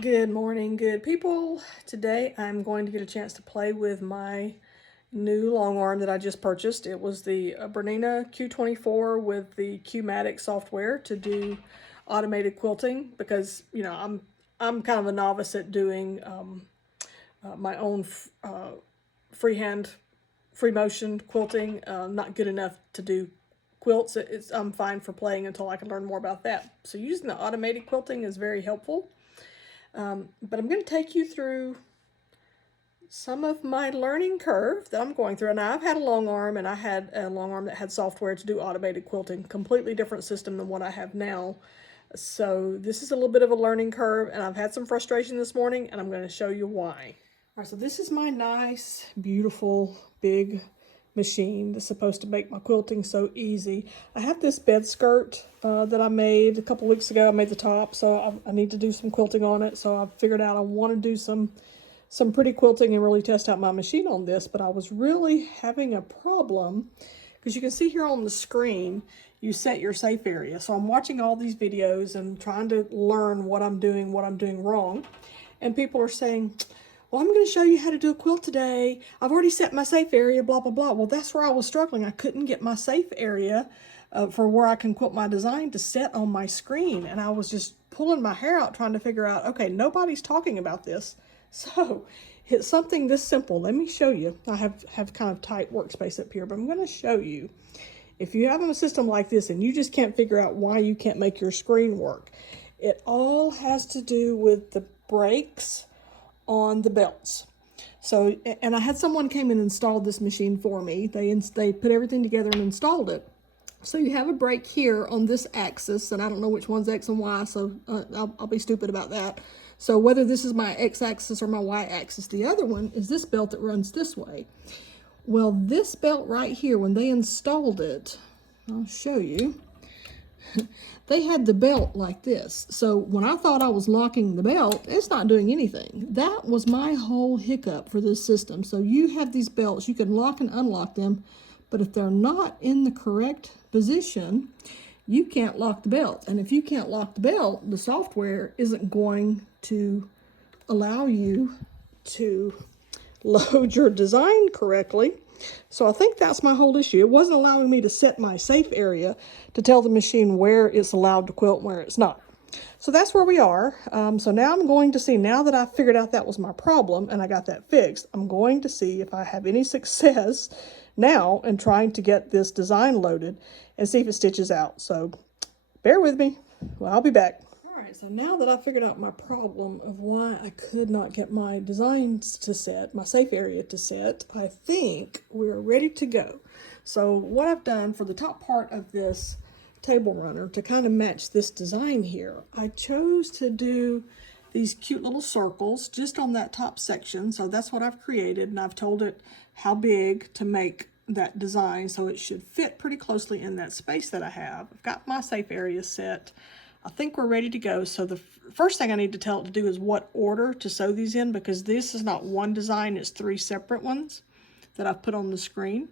Good morning, good people. Today I'm going to get a chance to play with my new long arm that I just purchased. It was the Bernina Q24 with the Qmatic software to do automated quilting because I'm kind of a novice at doing my own freehand, free motion quilting. Not good enough to do quilts. I'm fine for playing until I can learn more about that. So using the automated quilting is very helpful. But I'm going to take you through some of my learning curve that I'm going through. Now, I've had a long arm, and I had a long arm that had software to do automated quilting, completely different system than what I have now. So this is a little bit of a learning curve, and I've had some frustration this morning, and I'm going to show you why. All right, so this is my nice, beautiful, big machine that's supposed to make my quilting so easy. I have this bed skirt that I made a couple weeks ago. I made the top, so I need to do some quilting on it. So I figured out I want to do some pretty quilting and really test out my machine on this. But I was really having a problem because you can see here on the screen, you set your safe area. So I'm watching all these videos and trying to learn what I'm doing wrong. And people are saying, well, I'm going to show you how to do a quilt today. I've already set my safe area, blah, blah, blah. Well, that's where I was struggling. I couldn't get my safe area for where I can quilt my design to set on my screen. And I was just pulling my hair out trying to figure out, okay, nobody's talking about this. So it's something this simple. Let me show you. I have kind of tight workspace up here, but I'm going to show you. If you have a system like this and you just can't figure out why you can't make your screen work, it all has to do with the brakes on the belts. So, and I had someone came and installed this machine for me. They put everything together and installed it. So you have a brake here on this axis, and I don't know which one's X and Y, so I'll be stupid about that. So whether this is my X axis or my Y axis, the other one is this belt that runs this way. Well, this belt right here, when they installed it, I'll show you, they had the belt like this. So when I thought I was locking the belt, it's not doing anything. That was my whole hiccup for this system. So you have these belts, you can lock and unlock them, but if they're not in the correct position, you can't lock the belt. And if you can't lock the belt, the software isn't going to allow you to load your design correctly. So I think that's my whole issue. It wasn't allowing me to set my safe area to tell the machine where it's allowed to quilt and where it's not. So that's where we are. So now I'm going to see, now that I figured out that was my problem and I got that fixed, I'm going to see if I have any success now in trying to get this design loaded and see if it stitches out. So bear with me. Well, I'll be back. All right, so now that I figured out my problem of why I could not get my designs to set, my safe area to set, I think we're ready to go. So what I've done for the top part of this table runner to kind of match this design here, I chose to do these cute little circles just on that top section. So that's what I've created, and I've told it how big to make that design so it should fit pretty closely in that space that I have. I've got my safe area set. I think we're ready to go. So the first thing I need to tell it to do is what order to sew these in, because this is not one design, it's three separate ones that I've put on the screen.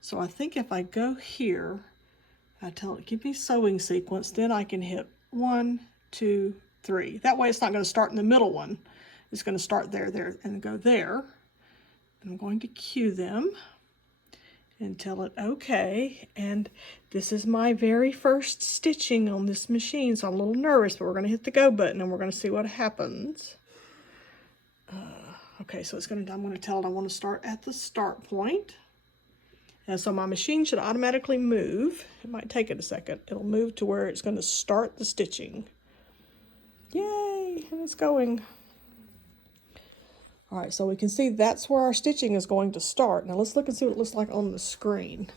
So I think if I go here, I tell it, give me sewing sequence, then I can hit 1, 2, 3. That way it's not going to start in the middle one. It's going to start there, there, and go there. I'm going to cue them and tell it okay. And this is my very first stitching on this machine, so I'm a little nervous, but we're going to hit the go button and we're going to see what happens. Okay, so I'm going to tell it I want to start at the start point. And so my machine should automatically move. It might take it a second. It'll move to where it's going to start the stitching. Yay, and it's going. All right, so we can see that's where our stitching is going to start. Now let's look and see what it looks like on the screen.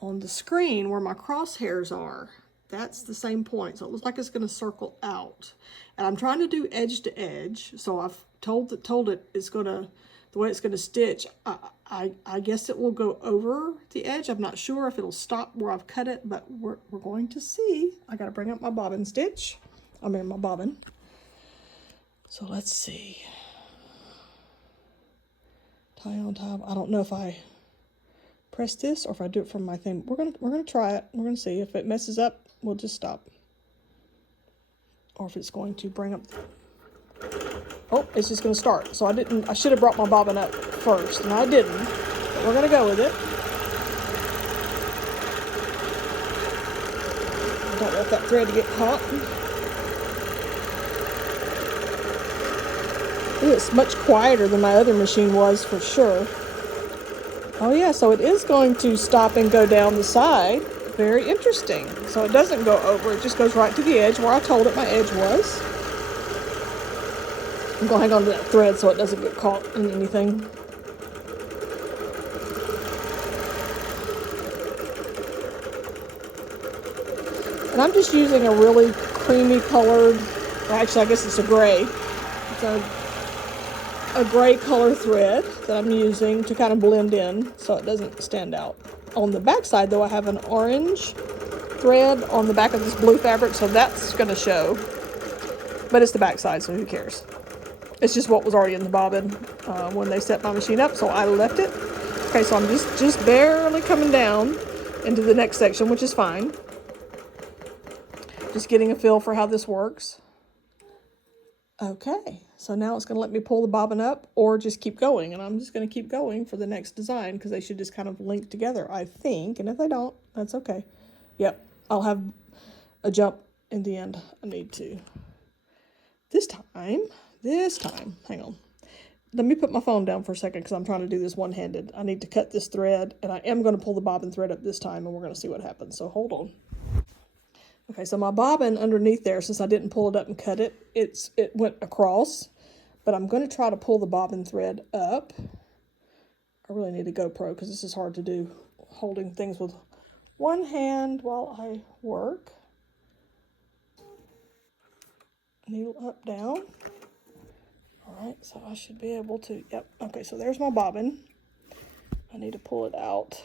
On the screen where my crosshairs are, that's the same point. So it looks like it's going to circle out. And I'm trying to do edge to edge. So I've told it it's going to, the way it's going to stitch, I guess it will go over the edge. I'm not sure if it'll stop where I've cut it, but we're going to see. I got to bring up my bobbin stitch. My bobbin. So let's see. Tie on top. I don't know if I press this or if I do it from my thing. We're gonna try it. We're gonna see. If it messes up, we'll just stop. Or if it's going to bring up. Oh, it's just going to start. So I should have brought my bobbin up first, and I didn't. But we're going to go with it. I don't want that thread to get caught. Ooh, it's much quieter than my other machine was for sure. Oh yeah, so it is going to stop and go down the side. Very interesting. So it doesn't go over, it just goes right to the edge where I told it my edge was. I'm going to hang on to that thread so it doesn't get caught in anything. And I'm just using a really creamy colored, well, actually I guess it's a gray. It's a gray color thread that I'm using to kind of blend in so it doesn't stand out. On the back side though, I have an orange thread on the back of this blue fabric, so that's going to show. But it's the back side, so who cares? It's just what was already in the bobbin when they set my machine up, so I left it. Okay, so I'm just barely coming down into the next section, which is fine. Just getting a feel for how this works. Okay, so now it's going to let me pull the bobbin up or just keep going, and I'm just going to keep going for the next design because they should just kind of link together, I think, and if they don't, that's okay. Yep, I'll have a jump in the end. I need to. This time, hang on. Let me put my phone down for a second because I'm trying to do this one-handed. I need to cut this thread, and I am going to pull the bobbin thread up this time, and we're going to see what happens, so hold on. Okay, so my bobbin underneath there, since I didn't pull it up and cut it, it went across, but I'm going to try to pull the bobbin thread up. I really need a GoPro because this is hard to do, holding things with one hand while I work. Needle up, down. All right, so I should be able to, yep. Okay, so there's my bobbin. I need to pull it out.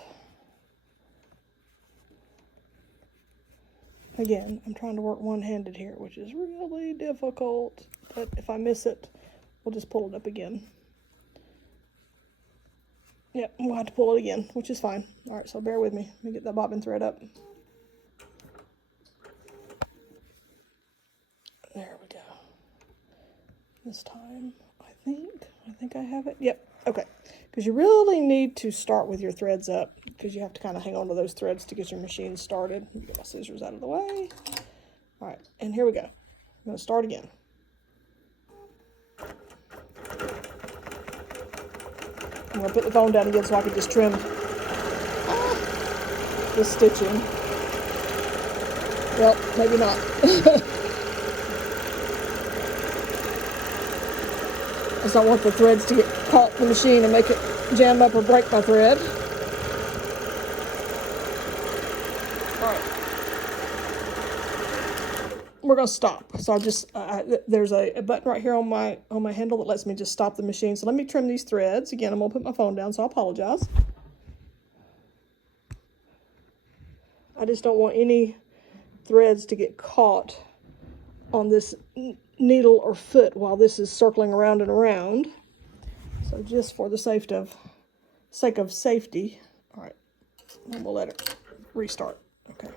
Again, I'm trying to work one-handed here, which is really difficult, but if I miss it, we'll just pull it up again. Yep, we'll have to pull it again, which is fine. All right, so bear with me. Let me get that bobbin thread up. There we go. This time, I think I have it. Yep, okay. Because you really need to start with your threads up because you have to kind of hang on to those threads to get your machine started. Let me get my scissors out of the way. All right, and here we go. I'm going to start again. I'm going to put the phone down again so I can just trim the stitching. Well, maybe not. I just don't want the threads to get caught in the machine and make it jam up or break my thread. All right. We're going to stop. So I'll just, there's a button right here on my handle that lets me just stop the machine. So let me trim these threads. Again, I'm going to put my phone down, so I apologize. I just don't want any threads to get caught on this needle or foot while this is circling around and around. So just for the sake of safety, all right, and we'll let it restart. Okay.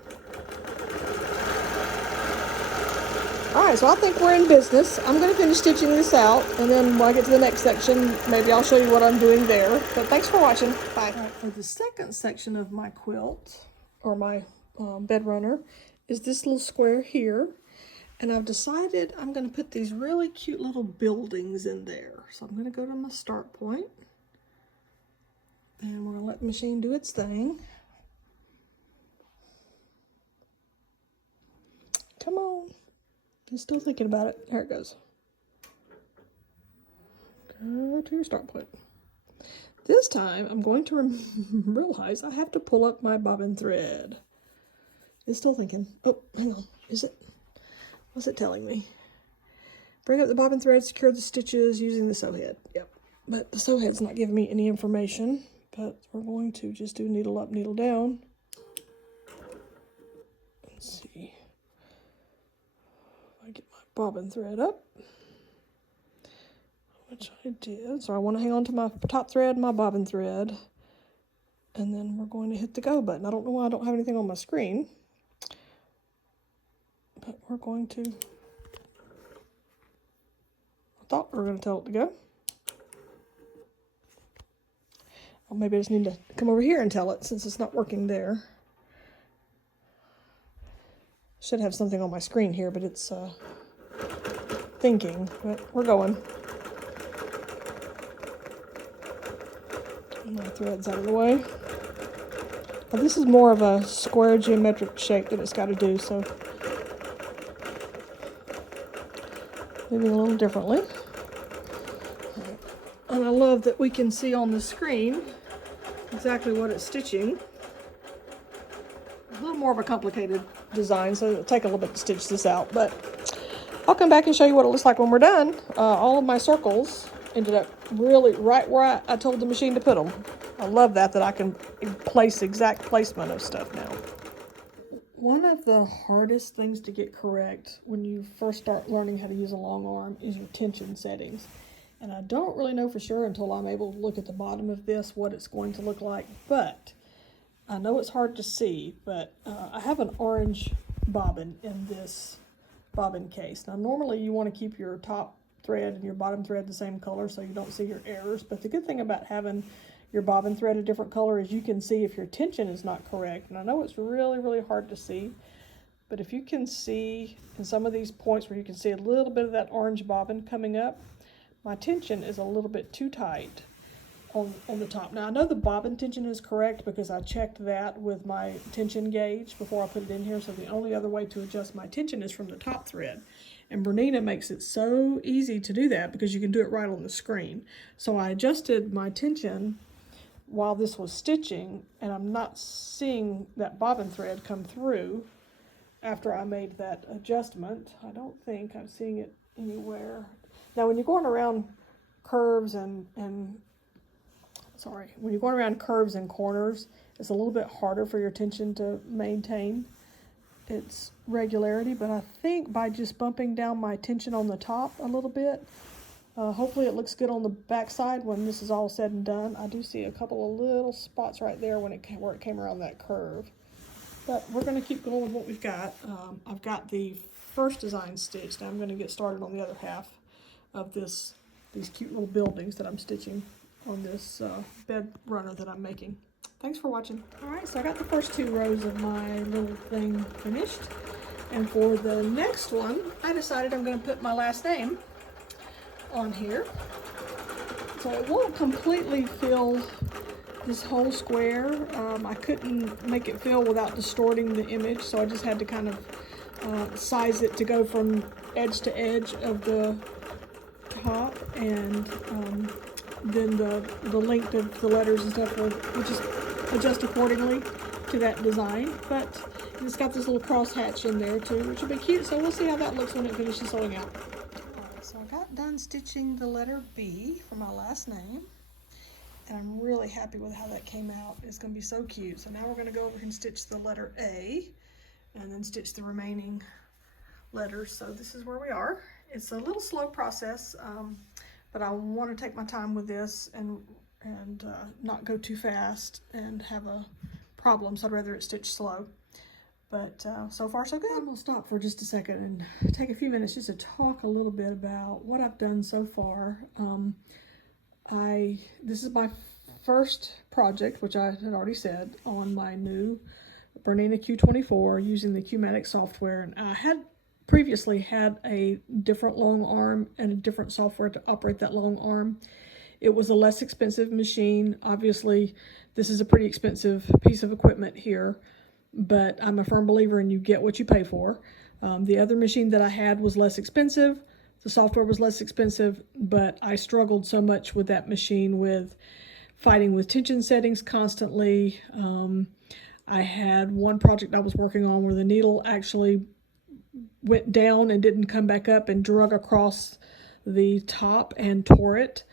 All right, so I think we're in business. I'm going to finish stitching this out, and then when I get to the next section, maybe I'll show you what I'm doing there. But thanks for watching. Bye. All right, for the second section of my quilt, or my bed runner, is this little square here. And I've decided I'm going to put these really cute little buildings in there. So I'm going to go to my start point. And we're going to let the machine do its thing. Come on. I'm still thinking about it. There it goes. Go to your start point. This time I'm going to realize I have to pull up my bobbin thread. It's still thinking. Oh, hang on. Is it? What's it telling me? Bring up the bobbin thread, secure the stitches using the sew head. Yep, but the sew head's not giving me any information, but we're going to just do needle up, needle down. Let's see. If I get my bobbin thread up, which I did. So I want to hang on to my top thread, my bobbin thread, and then we're going to hit the go button. I don't know why I don't have anything on my screen, but we're going to thought we were going to tell it to go. Or maybe I just need to come over here and tell it since it's not working there. Should have something on my screen here, but it's thinking, but we're going. My thread's out of the way. Now, this is more of a square geometric shape that it's got to do, so moving a little differently. And I love that we can see on the screen exactly what it's stitching. A little more of a complicated design, so it'll take a little bit to stitch this out, but I'll come back and show you what it looks like when we're done. All of my circles ended up really right where I told the machine to put them. I love that I can place exact placement of stuff now. One of the hardest things to get correct when you first start learning how to use a long arm is your tension settings. And I don't really know for sure until I'm able to look at the bottom of this what it's going to look like, but I know it's hard to see, but I have an orange bobbin in this bobbin case. Now normally you want to keep your top thread and your bottom thread the same color so you don't see your errors, but the good thing about having your bobbin thread a different color is you can see if your tension is not correct. And I know it's really hard to see, but if you can see in some of these points where you can see a little bit of that orange bobbin coming up, my tension is a little bit too tight on the top. Now I know the bobbin tension is correct because I checked that with my tension gauge before I put it in here, so the only other way to adjust my tension is from the top thread. And Bernina makes it so easy to do that because you can do it right on the screen. So I adjusted my tension while this was stitching, and I'm not seeing that bobbin thread come through after I made that adjustment. I don't think I'm seeing it anywhere. Now when you're going around curves when you're going around curves and corners, it's a little bit harder for your tension to maintain its regularity, but I think by just bumping down my tension on the top a little bit, hopefully it looks good on the back side when this is all said and done. I do see a couple of little spots right there where it came around that curve, but we're going to keep going with what we've got. I've got the first design stitched. Now I'm going to get started on the other half of these cute little buildings that I'm stitching on this bed runner that I'm making. Thanks for watching. All right, so I got the first 2 rows of my little thing finished. And for the next one, I decided I'm going to put my last name on here. So it won't completely fill this whole square. I couldn't make it fill without distorting the image, so I just had to kind of size it to go from edge to edge of the top, and then the length of the letters and stuff will just adjust accordingly to that design. But it's got this little cross hatch in there too, which will be cute, so we'll see how that looks when it finishes sewing out. Alright, so I got done stitching the letter B for my last name, and I'm really happy with how that came out. It's going to be so cute. So now we're going to go over and stitch the letter A and then stitch the remaining letters. So this is where we are. It's a little slow process, but I want to take my time with this and not go too fast and have a problem, so I'd rather it stitch slow. But so far so good. I'm going to stop for just a second and take a few minutes just to talk a little bit about what I've done so far. This is my first project, which I had already said, on my new Bernina Q24 using the Qmatic software, and I had previously had a different long arm and a different software to operate that long arm. It was a less expensive machine. Obviously, this is a pretty expensive piece of equipment here, but I'm a firm believer in you get what you pay for. The other machine that I had was less expensive. The software was less expensive, but I struggled so much with that machine with fighting with tension settings constantly. I had one project I was working on where the needle actually went down and didn't come back up and drug across the top and tore it.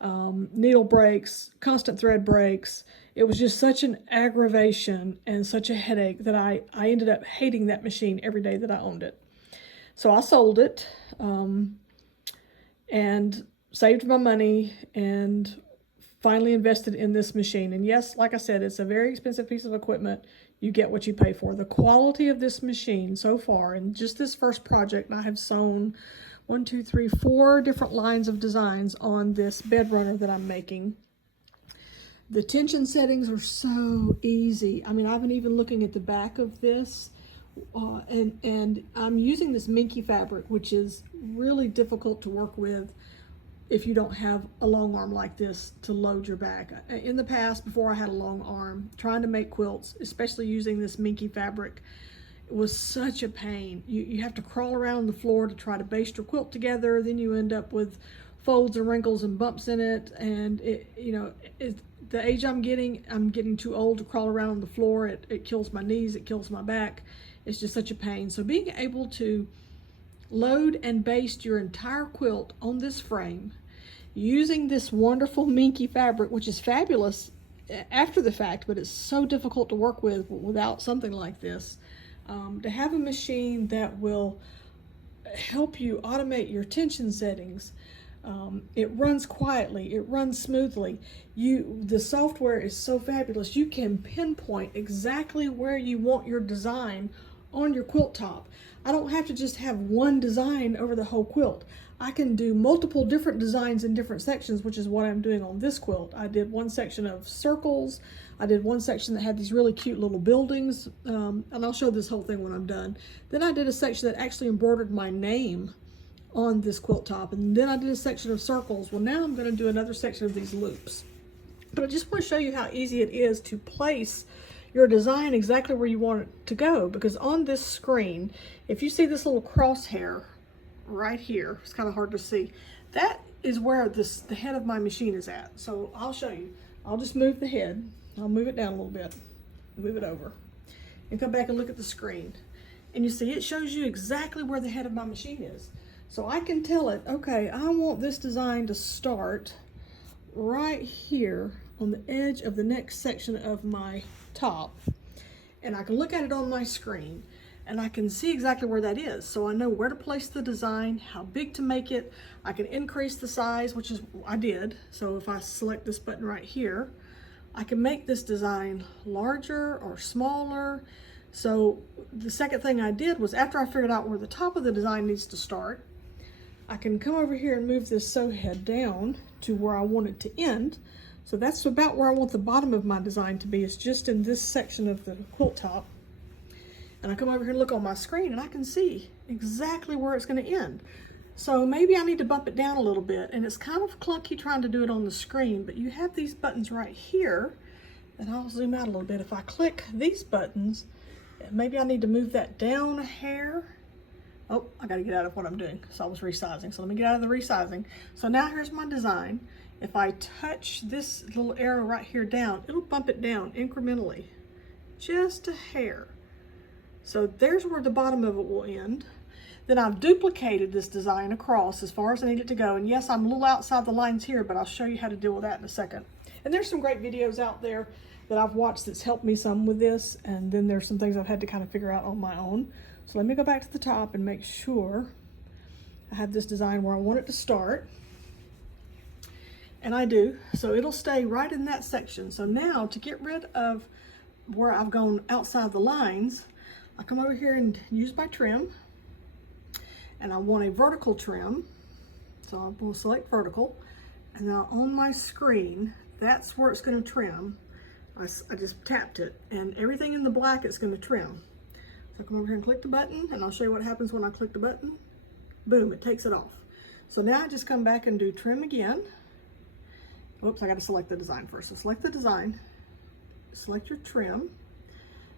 Needle breaks, constant thread breaks. It was just such an aggravation and such a headache that I ended up hating that machine every day that I owned it. So I sold it and saved my money and finally invested in this machine. And yes, like I said, it's a very expensive piece of equipment. You get what you pay for. The quality of this machine so far, and just this first project, I have sewn one, two, three, 4 different lines of designs on this bed runner that I'm making. The tension settings are so easy. I mean, I've been even looking at the back of this, and I'm using this minky fabric, which is really difficult to work with if you don't have a long arm like this to load your back. In the past, before I had a long arm, trying to make quilts, especially using this minky fabric, it was such a pain. You have to crawl around on the floor to try to baste your quilt together. Then you end up with folds and wrinkles and bumps in it. And the age I'm getting too old to crawl around on the floor. It kills my knees, it kills my back. It's just such a pain. So being able to load and baste your entire quilt on this frame using this wonderful minky fabric, which is fabulous after the fact, but it's so difficult to work with without something like this. To have a machine that will help you automate your tension settings. It runs quietly, it runs smoothly. The software is so fabulous. You can pinpoint exactly where you want your design on your quilt top. I don't have to just have one design over the whole quilt. I can do multiple different designs in different sections, which is what I'm doing on this quilt. I did one section of circles. I did one section that had these really cute little buildings, and I'll show this whole thing when I'm done. Then I did a section that actually embroidered my name on this quilt top, and then I did a section of circles. Well, now I'm going to do another section of these loops. But I just want to show you how easy it is to place your design exactly where you want it to go, because on this screen, if you see this little crosshair right here, it's kind of hard to see, that is where the head of my machine is at. So I'll show you. I'll just move the head. I'll move it down a little bit, move it over, and come back and look at the screen. And you see, it shows you exactly where the head of my machine is. So I can tell it, okay, I want this design to start right here on the edge of the next section of my top. And I can look at it on my screen and I can see exactly where that is. So I know where to place the design, how big to make it. I can increase the size, which is I did. So if I select this button right here, I can make this design larger or smaller. So the second thing I did was, after I figured out where the top of the design needs to start, I can come over here and move this sew head down to where I want it to end. So that's about where I want the bottom of my design to be. It's just in this section of the quilt top. And I come over here and look on my screen and I can see exactly where it's going to end. So maybe I need to bump it down a little bit, and it's kind of clunky trying to do it on the screen, but you have these buttons right here, and I'll zoom out a little bit. If I click these buttons, maybe I need to move that down a hair. Oh, I got to get out of what I'm doing. So I was resizing. So let me get out of the resizing. So now here's my design. If I touch this little arrow right here down, it'll bump it down incrementally, just a hair. So there's where the bottom of it will end. Then I've duplicated this design across as far as I need it to go. And yes, I'm a little outside the lines here, but I'll show you how to deal with that in a second. And there's some great videos out there that I've watched that's helped me some with this. And then there's some things I've had to kind of figure out on my own. So let me go back to the top and make sure I have this design where I want it to start. And I do. So it'll stay right in that section. So now to get rid of where I've gone outside the lines, I come over here and use my trim. And I want a vertical trim, so I'm going to select vertical, and now on my screen, that's where it's going to trim. I just tapped it, and everything in the black is going to trim. So I come over here and click the button, and I'll show you what happens when I click the button. Boom, it takes it off. So now I just come back and do trim again. Oops, I got to select the design first. So select the design, select your trim.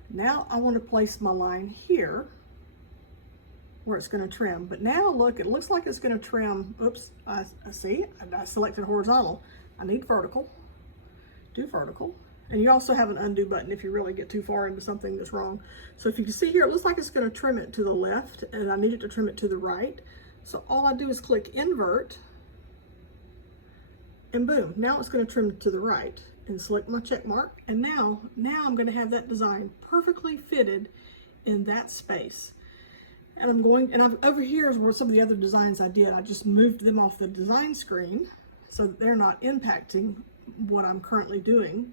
Now I want to place my line here, where it's going to trim. But now look, it looks like it's going to trim. Oops, I see, I selected horizontal. I need vertical, do vertical. And you also have an undo button if you really get too far into something that's wrong. So if you can see here, it looks like it's going to trim it to the left, and I need it to trim it to the right. So all I do is click invert, and boom, now it's going to trim to the right, and select my check mark. And now I'm going to have that design perfectly fitted in that space. And over here is where some of the other designs I did. I just moved them off the design screen so that they're not impacting what I'm currently doing.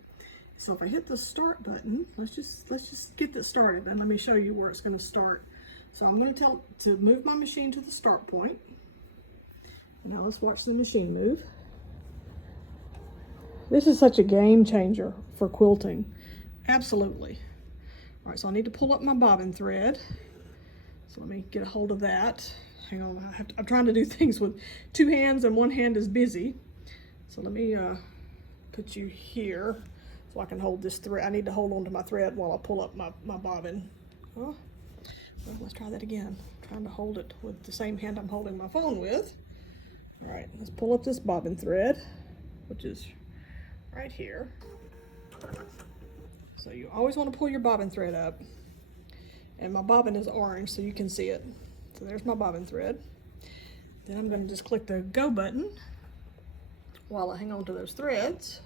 So if I hit the start button, let's just get this started, and let me show you where it's going to start. So I'm going to tell it to move my machine to the start point. Now let's watch the machine move. This is such a game changer for quilting. Absolutely. All right, so I need to pull up my bobbin thread. So let me get a hold of that. Hang on, I'm trying to do things with two hands and one hand is busy. So let me put you here so I can hold this thread. I need to hold on to my thread while I pull up my bobbin. Oh, well, let's try that again. I'm trying to hold it with the same hand I'm holding my phone with. All right, let's pull up this bobbin thread, which is right here. So you always want to pull your bobbin thread up. And my bobbin is orange, so you can see it. So there's my bobbin thread. Then I'm going to just click the go button while I hang on to those threads.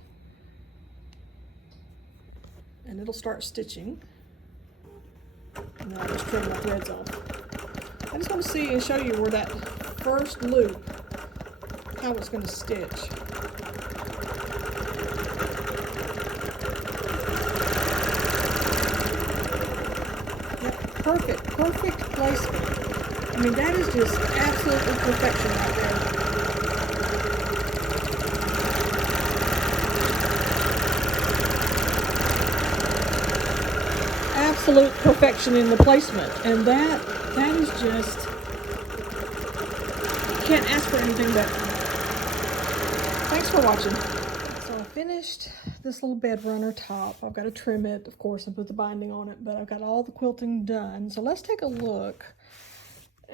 And it'll start stitching. And then I'll just trim my threads off. I just want to see and show you where that first loop, how it's going to stitch. Perfect placement. I mean, that is just absolutely perfection right there. Absolute perfection in the placement. And that is just, you can't ask for anything better. Thanks for watching. So I finished this little bed runner top. I've got to trim it, of course, and put the binding on it, but I've got all the quilting done. So let's take a look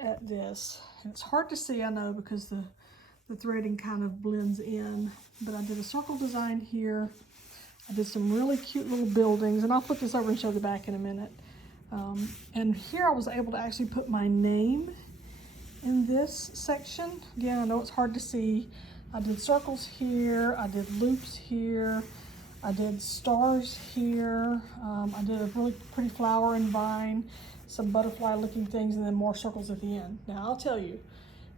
at this. And it's hard to see, I know, because the threading kind of blends in, but I did a circle design here. I did some really cute little buildings, and I'll flip this over and show the back in a minute. And here I was able to actually put my name in this section. Again, I know it's hard to see. I did circles here, I did loops here, I did stars here, I did a really pretty flower and vine, some butterfly looking things, and then more circles at the end. Now I'll tell you,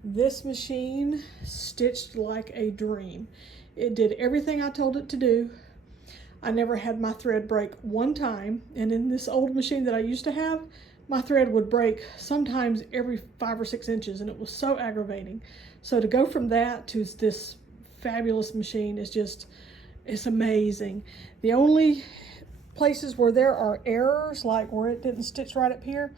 this machine stitched like a dream. It did everything I told it to do. I never had my thread break one time, and in this old machine that I used to have, my thread would break sometimes every 5 or 6 inches, and it was so aggravating. So to go from that to this fabulous machine is just, it's amazing. The only places where there are errors, like where it didn't stitch right up here,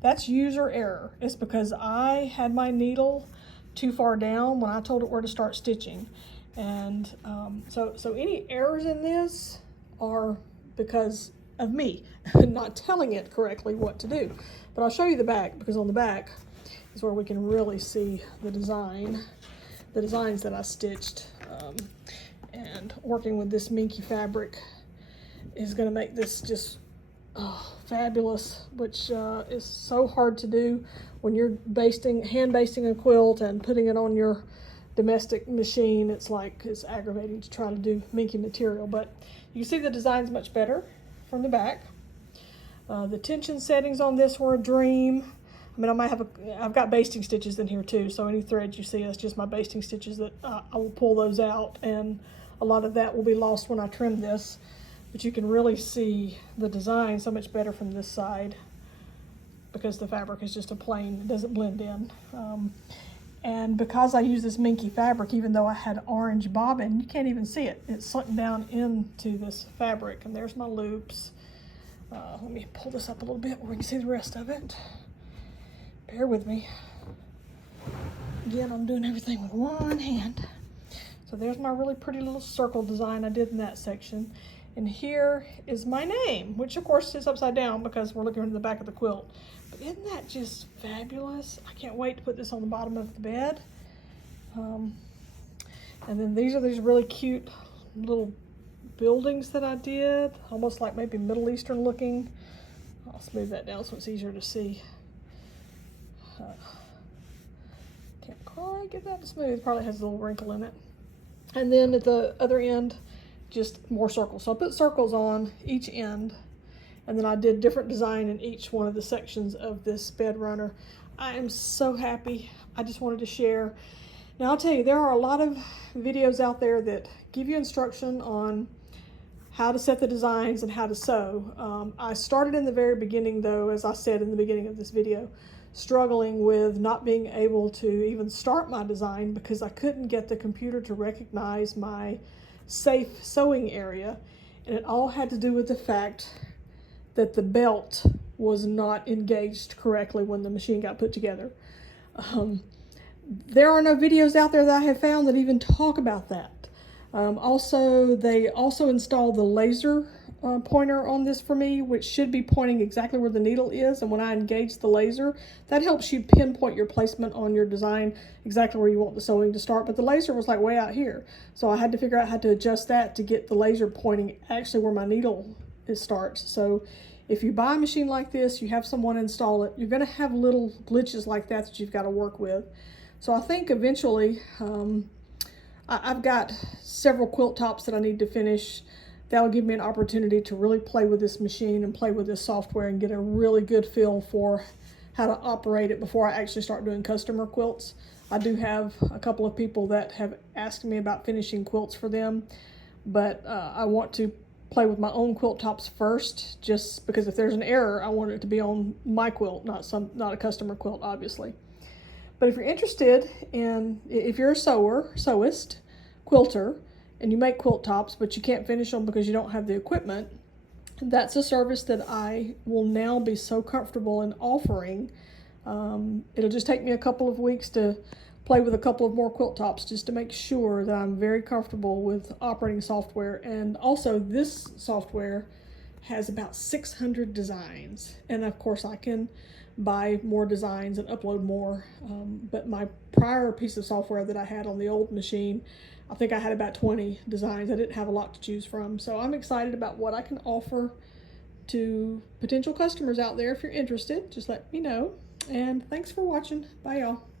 that's user error. It's because I had my needle too far down when I told it where to start stitching. And so any errors in this are because of me not telling it correctly what to do. But I'll show you the back, because on the back is where we can really see the designs that I stitched. And working with this minky fabric is going to make this just fabulous, which is so hard to do when you're hand basting a quilt and putting it on your domestic machine. It's like, it's aggravating to try to do minky material, but you can see the design's much better from the back. The tension settings on this were a dream. I mean, I've got basting stitches in here too, so any threads you see, that's just my basting stitches that I will pull those out, and a lot of that will be lost when I trim this, but you can really see the design so much better from this side because the fabric is just a plain, it doesn't blend in. And because I use this minky fabric, even though I had orange bobbin, you can't even see it. It's sunk down into this fabric, and there's my loops. Let me pull this up a little bit where we can see the rest of it. Bear with me. Again, I'm doing everything with one hand. So there's my really pretty little circle design I did in that section. And here is my name, which of course is upside down because we're looking at the back of the quilt. But isn't that just fabulous? I can't wait to put this on the bottom of the bed. And then these are these really cute little buildings that I did, almost like maybe Middle Eastern looking. I'll smooth that down so it's easier to see. Can't quite get that to smooth, probably has a little wrinkle in it. And then at the other end, just more circles. So I put circles on each end, and then I did different design in each one of the sections of this bed runner. I am so happy. I just wanted to share. Now I'll tell you, there are a lot of videos out there that give you instruction on how to set the designs and how to sew. I started in the very beginning though, as I said in the beginning of this video. struggling with not being able to even start my design because I couldn't get the computer to recognize my safe sewing area. And it all had to do with the fact that the belt was not engaged correctly when the machine got put together. There are no videos out there that I have found that even talk about that. Also, they also installed the laser pointer on this for me, which should be pointing exactly where the needle is. And when I engage the laser, that helps you pinpoint your placement on your design exactly where you want the sewing to start. But the laser was like way out here. So I had to figure out how to adjust that to get the laser pointing actually where my needle starts. So if you buy a machine like this, you have someone install it, you're going to have little glitches like that that you've got to work with. So I think eventually, I've got several quilt tops that I need to finish. That'll give me an opportunity to really play with this machine and play with this software and get a really good feel for how to operate it before I actually start doing customer quilts. I do have a couple of people that have asked me about finishing quilts for them, but I want to play with my own quilt tops first, just because if there's an error, I want it to be on my quilt, not a customer quilt, obviously. But if you're interested in, if you're a sewist, quilter, and you make quilt tops, but you can't finish them because you don't have the equipment, that's a service that I will now be so comfortable in offering. It'll just take me a couple of weeks to play with a couple of more quilt tops just to make sure that I'm very comfortable with operating software. And also this software has about 600 designs. And of course I can buy more designs and upload more. But my prior piece of software that I had on the old machine, I think I had about 20 designs. I didn't have a lot to choose from. So I'm excited about what I can offer to potential customers out there. If you're interested, just let me know. And thanks for watching. Bye, y'all.